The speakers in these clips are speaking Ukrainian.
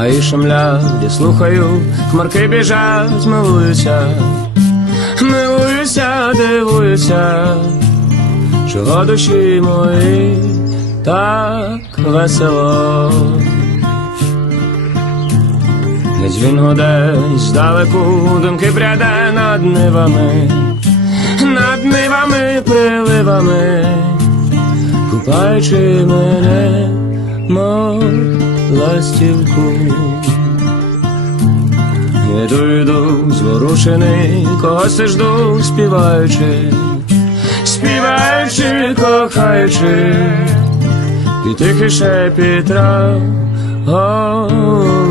Гаї шумлять, слухаю, хмарки біжать, милуюся, милуюся, дивуюся, чого душі мої так весело. Десь він гуде здалеку, думки пряде над нивами, над нивами, приливами, купаючи мене, мов ластівку. Йду, дойду зворушений, когось жду, співаючи, співаючи, кохаючи, і тихий шепіт трав голублячий.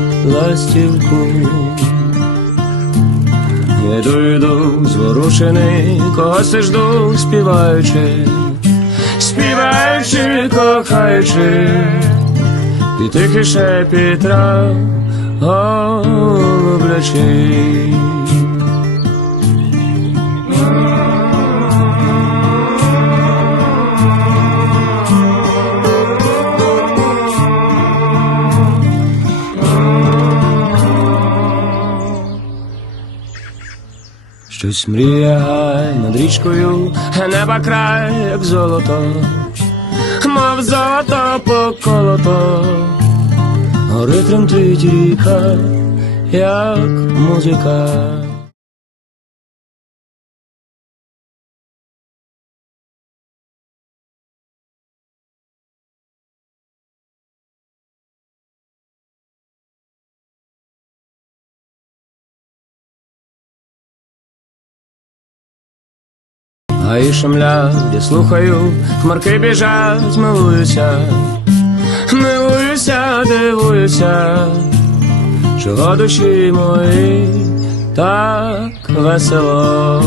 ластівку. не дойду зворушений, когось жду, співаючи, співаючи, кохаючи, під тихий шепіт трав голублячий. Щось мріяй над річкою, неба край, як золото, мов золото поколото, гори тремтить ріка, як музика. Гаї шумлять, я слухаю, хмарки біжать, милуюся, милуюся, дивуюся, чого душі мої так весело.